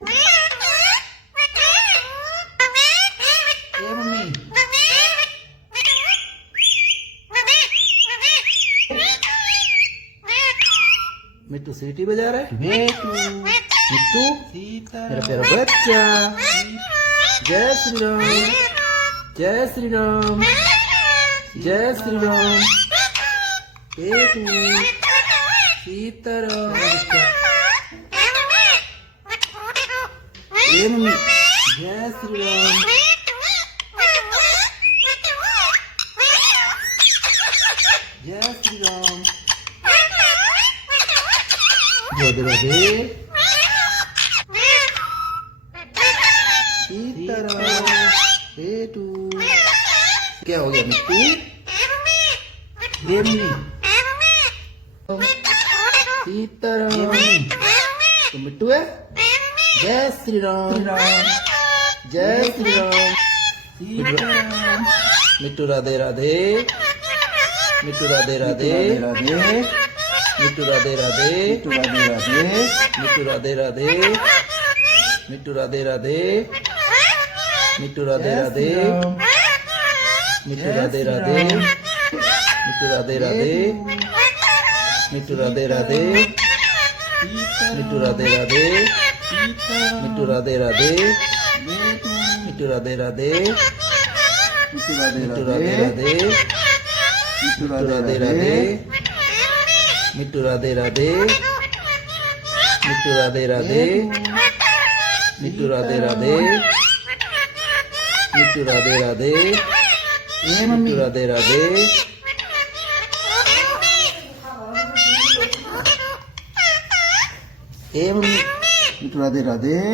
ए mummy मिट्टू सीटी बजा रहा है। बेटू मिट्टू सीता मेरा प्यारा बच्चा। जय श्री राम, जय श्री राम, जय श्री राम। बेटू सीताराम। ए मम्मी जय श्री राम। जय श्री राम। राधे राधे। सीताराम। बेटू क्या हो गया मिट्टू? ये मम्मी सीताराम। तो मिट्टू है। जय श्री राम, जय श्री राम। मिट्टू राधे राधे। मिट्टू राधे राधे। राधे मिट्टू राधे राधे। राधे राधे मिट्टू राधे राधे। मिट्टू राधे राधे। मिट्टू राधे राधे। मिट्टू राधे राधे। मिट्टू राधे राधे। मिट्टू राधे राधे। मिट्टू राधे राधे। मिट्टू राधे राधे। मिट्टू राधे राधे। मिट्टू राधे राधे। मिट्टू राधे राधे। मिट्टू राधे राधे। मिट्टू राधे राधे। मिट्टू राधे राधे। मिट्टू राधे राधे। मिट्टू राधे राधे। ए मम्मी राधे राधे।